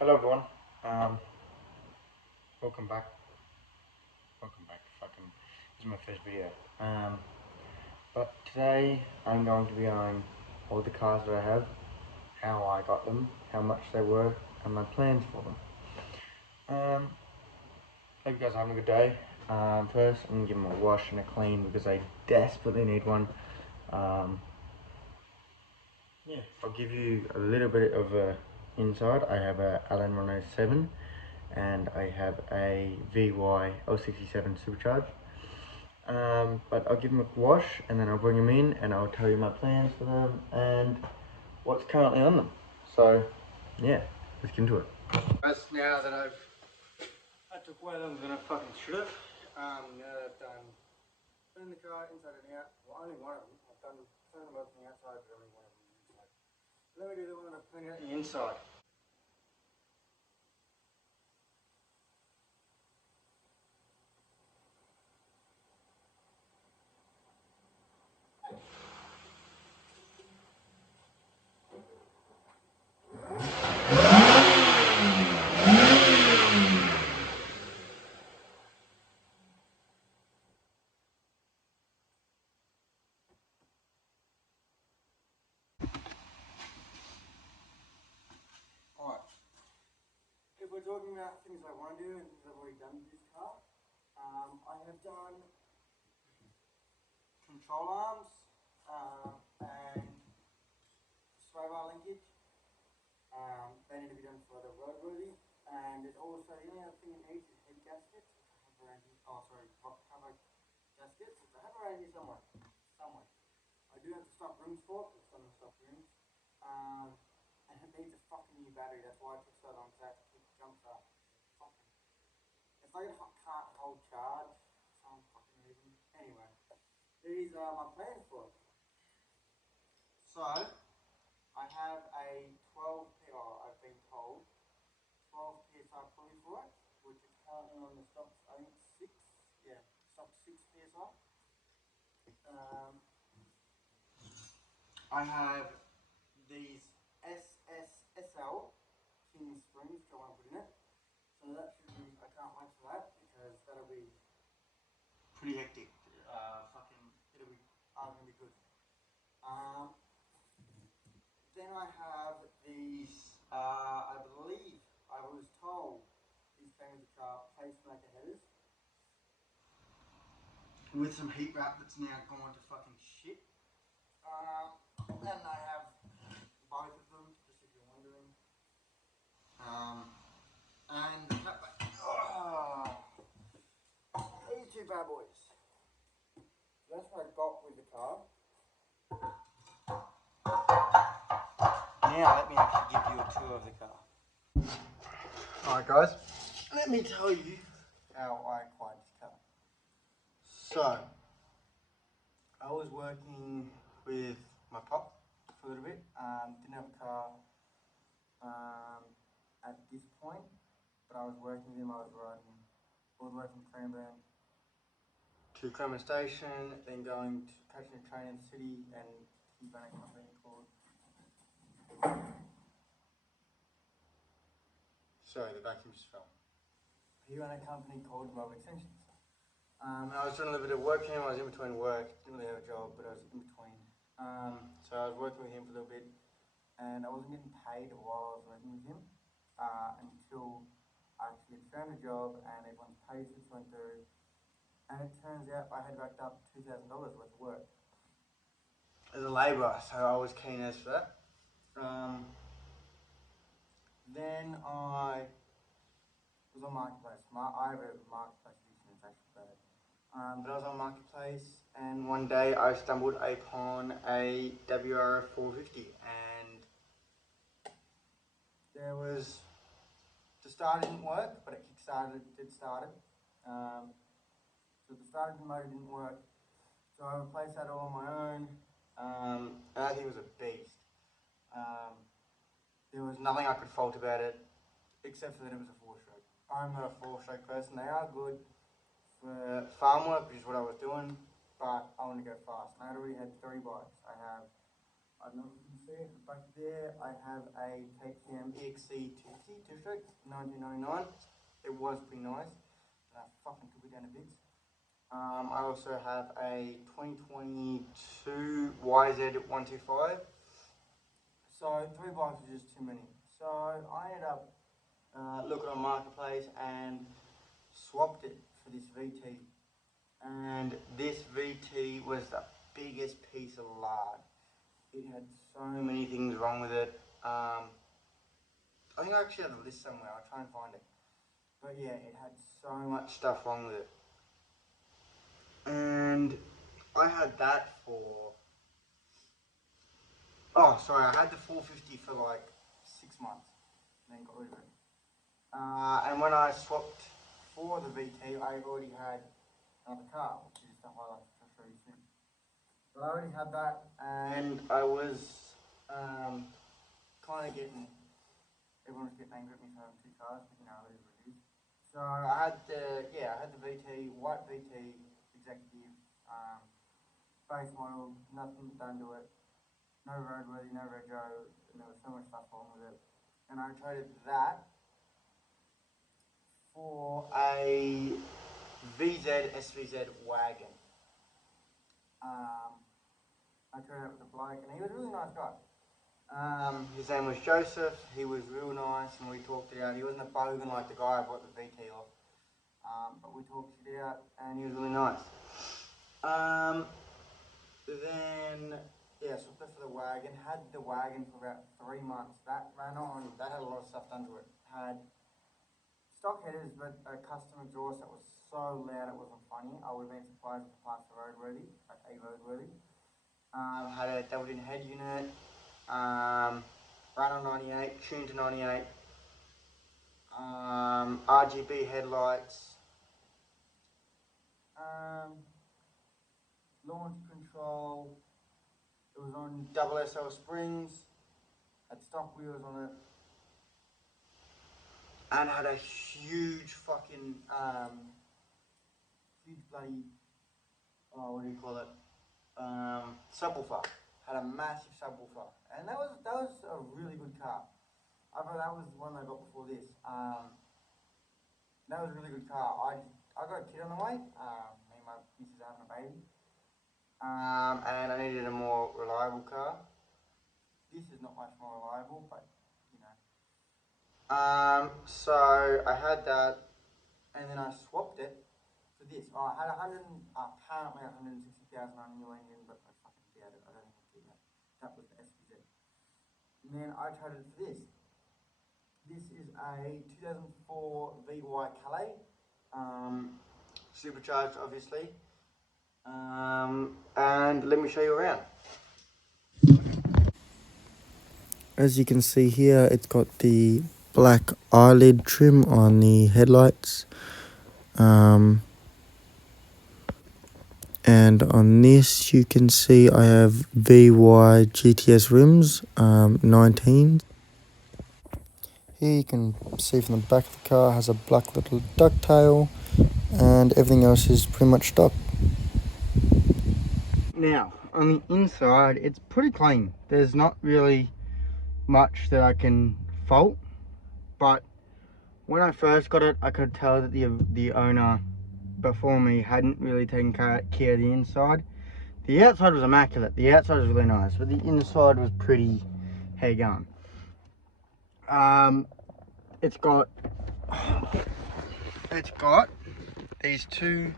Hello everyone. Um, welcome back. Welcome back. Fucking, this is my first video. But today I'm going to be on all the cars that I have, how I got them, how much they were, and my plans for them. Hope you guys are having a good day. First, I'm gonna give them a wash and a clean because I desperately need one. Yeah, I'll give you a little bit of a inside. I have a LN107 and I have a VY 067 supercharged. But I'll give them a wash and then I'll bring them in and I'll tell you my plans for them and what's currently on them. So yeah, let's get into it. Guys, now that I took away them, I'm gonna fucking shoot it. Now that I've done putting the car inside and out, well, only one of them. I've done them both on the outside, but only one of them inside. Let me do the one I'm putting out the inside. Alright, if we're talking about things I want to do and things I've already done with this car, I have done control arms and sway bar linkage. They need to be done for the roadworthy, and it also, the only other thing it needs is head gaskets, which I have around here. Oh, sorry, cover gaskets, which I have around here somewhere. I do have to stop rims for it, but it's on the stop rims. And it needs a fucking new battery. That's why I took so long to have to keep the jump start. Fucking, it's like it can't hold charge for some fucking reason. Anyway, these are my plans for it. So, I have a 12 I've been told 12 PSI pulley for it, which is currently on the stock, I think 6, yeah, stock 6 PSI. I have these SSSL King springs which I want to put in it. So that should be, I can't wait for that because that'll be pretty hectic. It'll be going to be good. Then I have these, I believe, I was told these came with the car, pacemaker headers. With some heat wrap that's now gone to fucking shit. And I have both of them, just if you're wondering. And the catback. These two bad boys. So that's what I got with the car. Now let me actually give you a tour of the car. Alright guys, let me tell you how I acquired this car. So, I was working with my pop for a little bit, didn't have a car at this point, but I was working with him. I was riding all the way from Cranbourne to Cranbourne Station, then going to catching a train in the city, and he ran a company called, sorry, the vacuum just fell. He ran a company called Mobile Extensions. And I was doing a little bit of work for him. I was in between work, didn't really have a job, but I was in between. So I was working with him for a little bit, and I wasn't getting paid while I was working with him until I actually found a job and everyone's pay slips went through. And it turns out I had racked up $2,000 worth of work as a labourer, so I was keen as for that. Then I was on Marketplace. I have a Marketplace addiction, it's actually bad. But I was on Marketplace, and one day I stumbled upon a WRF 450, and there was, the starter didn't work, but it did start it. So the starter motor didn't work, so I replaced that all on my own, and I think it was a beast. There was nothing I could fault about it, except for that it was a 4-stroke. I'm not a 4-stroke person. They are good for farm work, which is what I was doing, but I want to go fast. And I already had 3 bikes. I don't know if you can see back there, I have a KTM EXC 250 two-stroke, 1999. It was pretty nice, but I fucking took it down a bit. I also have a 2022 YZ125. So 3 bikes are just too many. So I ended up looking on Marketplace and swapped it for this VT. And this VT was the biggest piece of lard. It had so many things wrong with it. I think I actually have the list somewhere. I'll try and find it. But yeah, it had so much stuff wrong with it. And I had that for... Oh, sorry, I had the 450 for like 6 months. And then got rid of it. And when I swapped for the VT, I already had another car, which is the highlight I'll show you soon. But I already had that, and I was kind of getting, everyone was getting angry at me for having 2 cars, but you know, it is what it is. So I had the VT, white VT, executive, base model, nothing done to it, no roadworthy, no rego, and there was so much stuff wrong with it. And I traded that for a VZ SVZ wagon. I traded it with a bloke, and he was a really nice guy. His name was Joseph. He was real nice, and we talked it out. He wasn't a bogan like the guy I bought the VT off, but we talked it out, and he was really nice. Then swapped it for the wagon. Had the wagon for about 3 months. That ran on. That had a lot of stuff done to it. Had stock headers, but a custom exhaust that was so loud it wasn't funny. I would have been surprised if the parts were roadworthy, like roadworthy. Had a double-in head unit, ran on 98, tuned to 98, RGB headlights, launch control. It was on double SL springs, had stock wheels on it, and had a huge fucking, huge bloody, what do you call it, subwoofer. Had a massive subwoofer, and that was a really good car. I thought that was the one I got before this. That was a really good car. I got a kid on the way. Me and my missus are having a baby, and I needed a more reliable car. This is not much more reliable, but you know. So I had that, and then I swapped it for this. I had apparently 160,000 on a new engine, but I fucking doubt it. I don't think I did that. That was the SVZ. And then I traded for this. This is a 2004 VY Calais, supercharged obviously. And let me show you around. As you can see here, it's got the black eyelid trim on the headlights. And on this you can see I have VY GTS rims, 19. Here you can see from the back of the car has a black little ducktail, and everything else is pretty much stock. Now, on the inside, it's pretty clean. There's not really much that I can fault, but when I first got it, I could tell that the owner before me hadn't really taken care of the inside. The outside was immaculate. The outside was really nice, but the inside was pretty hair-gone. It's got these 2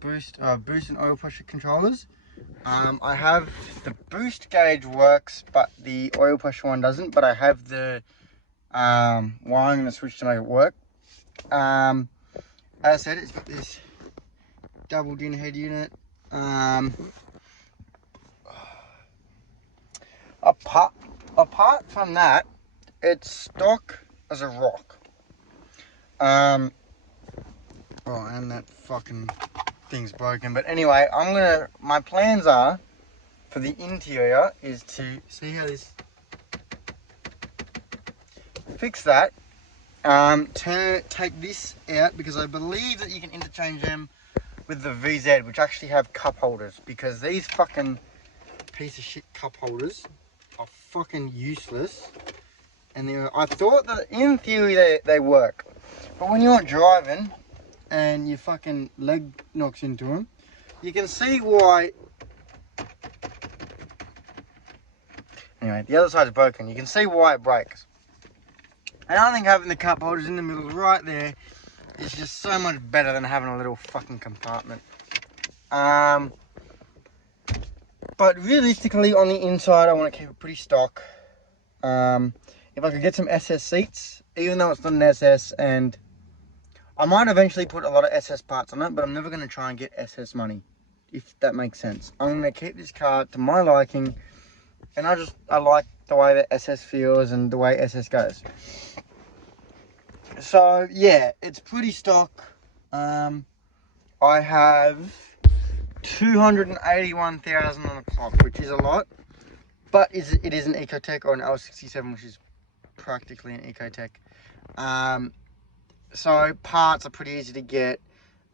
boost and oil pressure controllers. I have the boost gauge works, but the oil pressure one doesn't. But I have the wiring and the switch to make it work. As I said, it's got this double-in head unit. Apart from that, it's stock as a rock. Oh, and that fucking thing's broken. But anyway, my plans are for the interior is to see how this, fix that, take this out, because I believe that you can interchange them with the VZ, which actually have cup holders, because these fucking piece of shit cup holders are fucking useless. And I thought that in theory they work. But when you're driving and your fucking leg knocks into them, you can see why. Anyway, the other side's broken. You can see why it breaks. And I think having the cup holders in the middle right there is just so much better than having a little fucking compartment. But realistically, on the inside, I want to keep it pretty stock. If I could get some SS seats, even though it's not an SS, and I might eventually put a lot of SS parts on it, but I'm never going to try and get SS money, if that makes sense. I'm going to keep this car to my liking, and I like the way that SS feels and the way SS goes. So yeah, it's pretty stock. I have 281,000 on the clock, which is a lot, but it is an Ecotec or an L67, which is practically an Ecotec. So parts are pretty easy to get,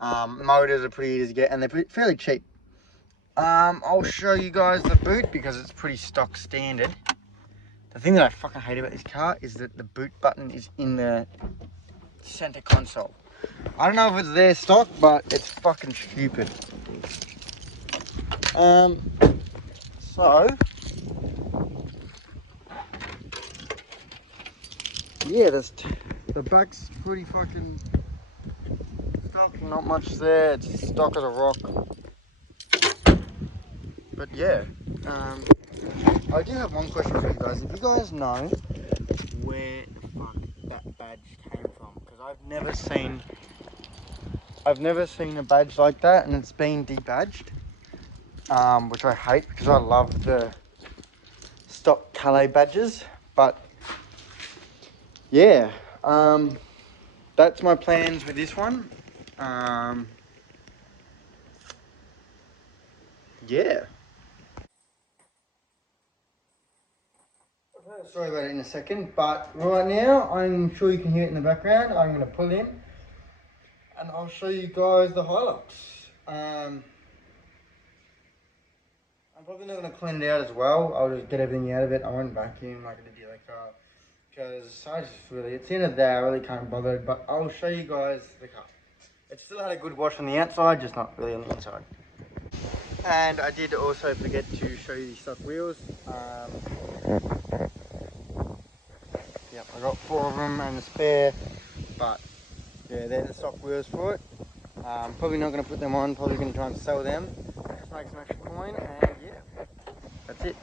motors are pretty easy to get, and they're fairly cheap. I'll show you guys the boot because it's pretty stock standard. The thing that I fucking hate about this car is that the boot button is in the center console. I don't know if it's their stock, but it's fucking stupid. So yeah, the back's pretty fucking stock. Not much there. It's stock as a rock. But yeah, I do have one question for you guys. If you guys know where the fuck that badge came from, because I've never seen a badge like that, and it's been debadged, which I hate because I love the stock Calais badges. But yeah, that's my plans with this one. Yeah. Sorry about it in a second, but right now, I'm sure you can hear it in the background. I'm going to pull in and I'll show you guys the Hilux. I'm probably not going to clean it out as well. I'll just get everything out of it. I won't vacuum like I did the other car because it's the end of the day, I really can't bother, but I'll show you guys the car. It still had a good wash on the outside, just not really on the inside. And I did also forget to show you the stock wheels. Yep, I got 4 of them and a spare, but yeah, they're the stock wheels for it. Probably not going to put them on, probably going to try and sell them, just make some extra coin, and yeah, that's it.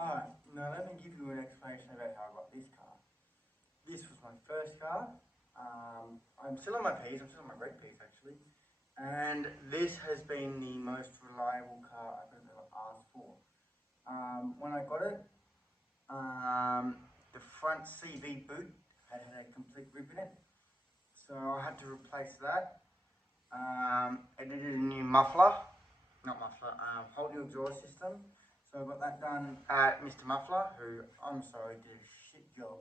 Alright, now let me give you an explanation about how I got this car. This was my first car. I'm still on my P's, I'm still on my red P's actually. And this has been the most reliable car I could have ever asked for. When I got it, the front CV boot had a complete rip in it. So I had to replace that. I did a new whole new exhaust system. So I got that done at Mr. Muffler, who, I'm sorry, did a shit job.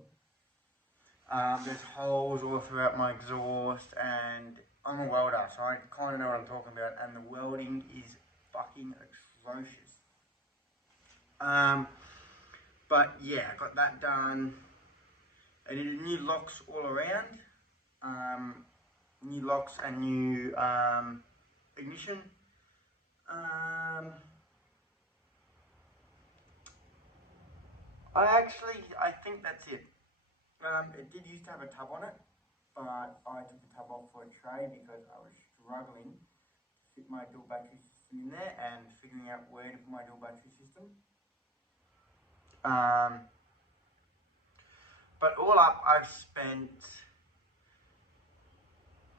There's holes all throughout my exhaust, and I'm a welder, so I kind of know what I'm talking about, and the welding is fucking atrocious. But yeah, I got that done. I did new locks all around, new locks and new ignition. I think that's it. It did used to have a tub on it, but I took the tub off for a tray because I was struggling to fit my dual batteries system in there and figuring out where to put my dual battery system. But all up, I've spent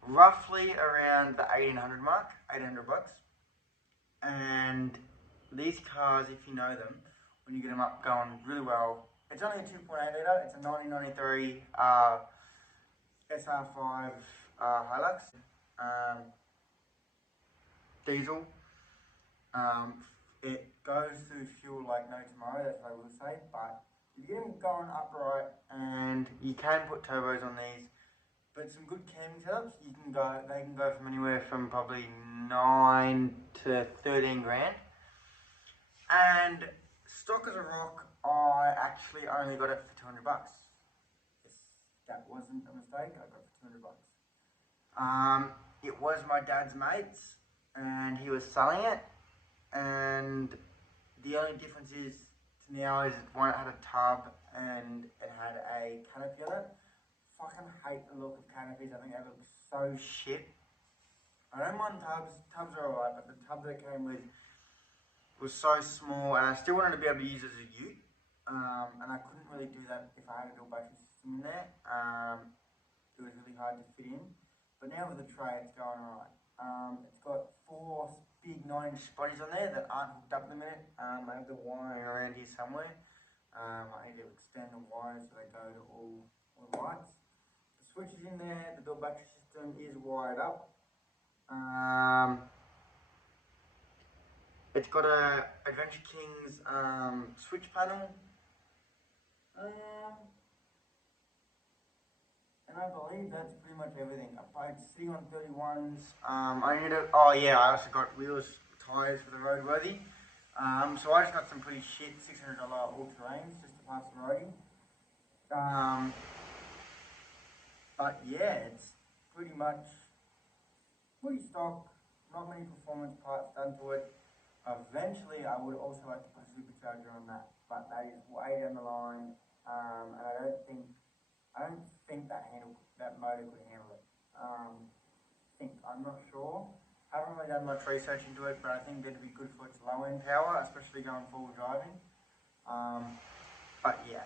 roughly around the 1800 mark, 800 bucks. And these cars, if you know them, when you get them up going really well, it's only a 2.8 litre, it's a 1993 SR5 Hilux diesel. It goes through fuel like no tomorrow, that's what I will say, but you get them going upright and you can put turbos on these, but some good camming setups, they can go from anywhere from probably 9 to 13 grand. And stock as a rock, I actually only got it for 200 bucks. Yes, that wasn't a mistake, I got it for 200 bucks. It was my dad's mate's and he was selling it, and the only difference is to now is one, it had a tub and it had a canopy on it. Fucking hate the look of canopies, I think they look so shit. I don't mind tubs are alright, but the tub that it came with was so small, and I still wanted to be able to use it as a ute, and I couldn't really do that if I had a dual battery system in there. It was really hard to fit in, but now with the tray it's going alright. It's got 4 big 9-inch spotties on there that aren't hooked up at the minute. I have the wiring around here somewhere. I need to extend the wires so they go to all the lights. The switch is in there, the dual battery system is wired up. It's got a Adventure Kings switch panel. And I believe that's pretty much everything. It's sitting on 31s. I also got wheels, tyres for the roadworthy. So I just got some pretty shit $600 all-terrains just to pass the roadie. But yeah, it's pretty much fully stock, not many performance parts done to it. Eventually I would also like to put a supercharger on that, but that is way down the line, and I don't think that motor could handle it. I'm not sure. Haven't really done much research into it, but I think that'd be good for its low end power, especially going forward driving. But yeah.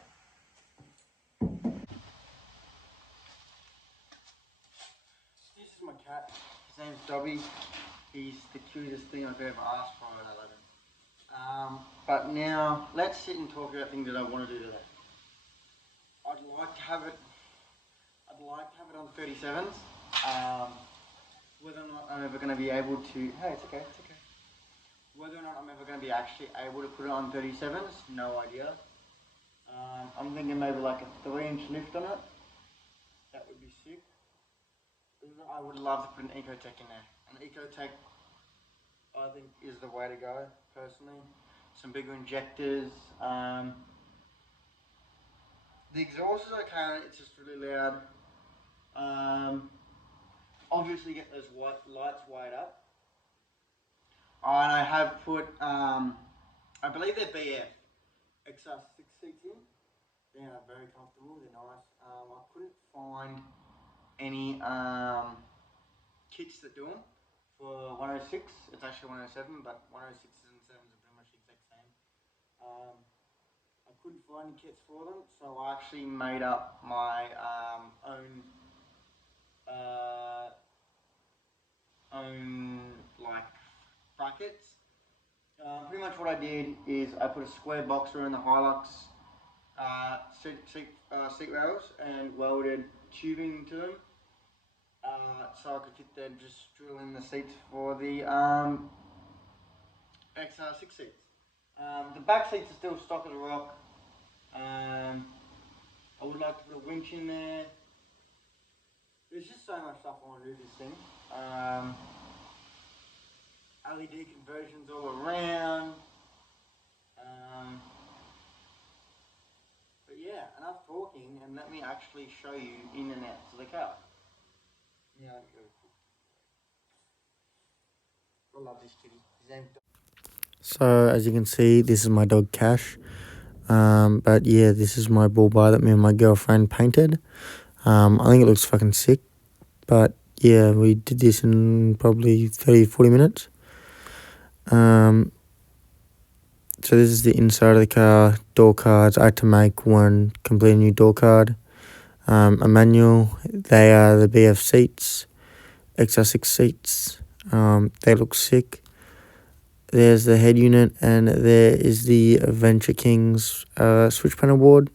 This is my cat. His name's Dobby. He's the cutest thing I've ever asked for, and I love him. But now, let's sit and talk about things that I want to do today. I'd like to have it on 37s. Whether or not I'm ever going to be able to... Hey, it's okay. Whether or not I'm ever going to be actually able to put it on 37s, no idea. I'm thinking maybe like a 3-inch lift on it. That would be sick. I would love to put an Ecotec in there. An Ecotec, I think, is the way to go, personally. Some bigger injectors. The exhaust is okay, it's just really loud. Obviously get those lights wired up. And I have put, I believe they're BF XR6 seats in. They are very comfortable, they're nice. I couldn't find any kits that do them for 106. It's actually 107, but 106s and 7s are pretty much the exact same. I couldn't find any kits for them, so I actually made up my own like brackets. Pretty much what I did is I put a square box around the Hilux seat rails and welded tubing to them, so I could fit them, just drill in the seats for the XR6 seats. The back seats are still stock as a rock. I would like to put a winch in there. There's just so much stuff I want to do with this thing. LED conversions all around. But yeah, enough talking, and let me actually show you in and out to the car. Yeah, I love this kitty. His name's Dog. So as you can see, this is my dog Cash. But yeah, this is my bull bar that me and my girlfriend painted. I think it looks fucking sick. But yeah, we did this in probably 30-40 minutes. So this is the inside of the car, door cards. I had to make one completely new door card. A manual. They are the BF seats, XR6 seats. They look sick. There's the head unit, and there is the Adventure Kings switch panel board.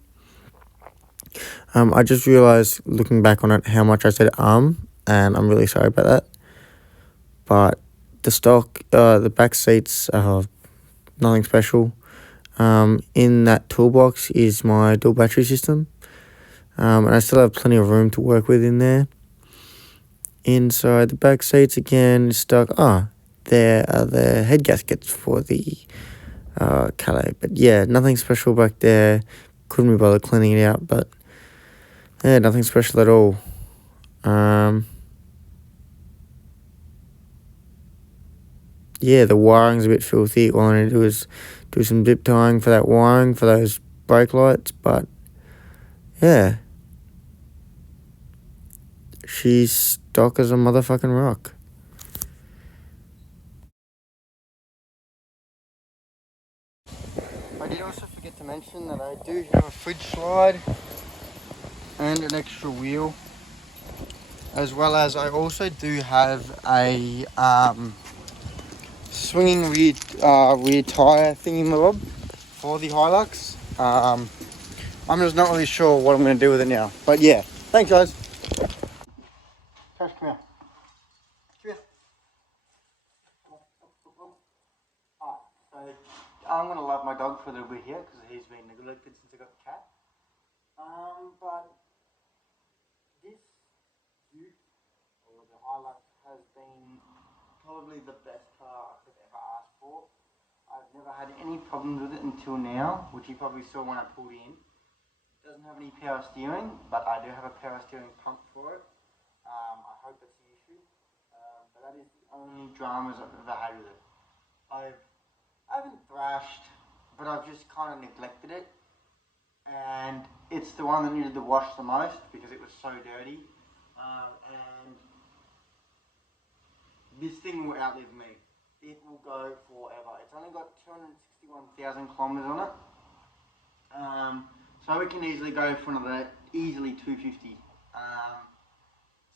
I just realised, looking back on it, how much I said and I'm really sorry about that. But the back seats are nothing special. In that toolbox is my dual battery system, and I still have plenty of room to work with in there. Inside the back seats again is stuck. There are the head gaskets for the Calais, but yeah, nothing special back there. Couldn't be bothered cleaning it out, but yeah, nothing special at all. Yeah, the wiring's a bit filthy. All I need to do is do some zip tying for that wiring for those brake lights, but yeah, she's stock as a motherfucking rock. I did also forget to mention that I do have a fridge slide and an extra wheel, as well as I also do have a swinging rear tyre thingy-mabob for the Hilux. I'm just not really sure what I'm going to do with it now, but yeah, thanks guys. Cash, come here. Come here. Alright, so I'm going to love my dog for a little bit here because he's been neglected since I got the cat. But this Duke, or the Hilux, has been probably the best car I could ever ask for. I've never had any problems with it until now, which you probably saw when I pulled in. It doesn't have any power steering, but I do have a power steering pump for it. I hope that's the issue. But that is the only dramas I've ever had with it. I haven't thrashed, but I've just kind of neglected it. And it's the one that needed the wash the most because it was so dirty. And this thing will outlive me. It will go forever. It's only got 261,000 kilometers on it. So it can easily go for another, easily 250.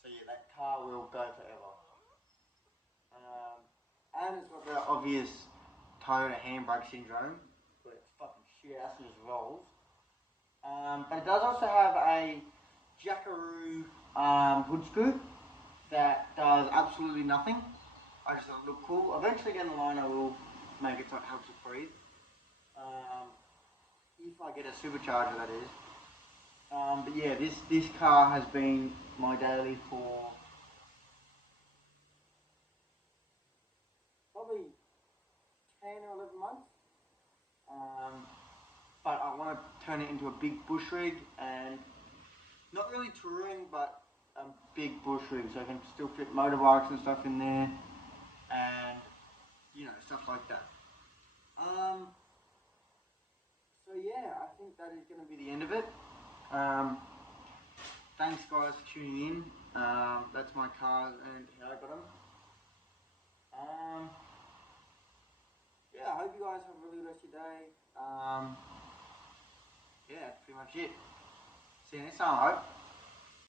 So yeah, that car will go forever. And it's got the obvious Toyota handbrake syndrome, where it's fucking shit ass and just rolls. But it does also have a Jackaroo hood screw that does absolutely nothing. I just thought it looked cool. Eventually down the line I will make it so it helps it breathe. If I get a supercharger, that is. But yeah, this car has been my daily for probably 10 or 11 months. But I want to turn it into a big bush rig, and not really touring, but a big bush rig, so I can still fit motorbikes and stuff in there, and stuff like that. So yeah, I think that is going to be the end of it. Thanks guys for tuning in. That's my cars and how I got them. Yeah, I hope you guys have a really good rest of your day. Yeah, that's pretty much it. See you next time, I hope.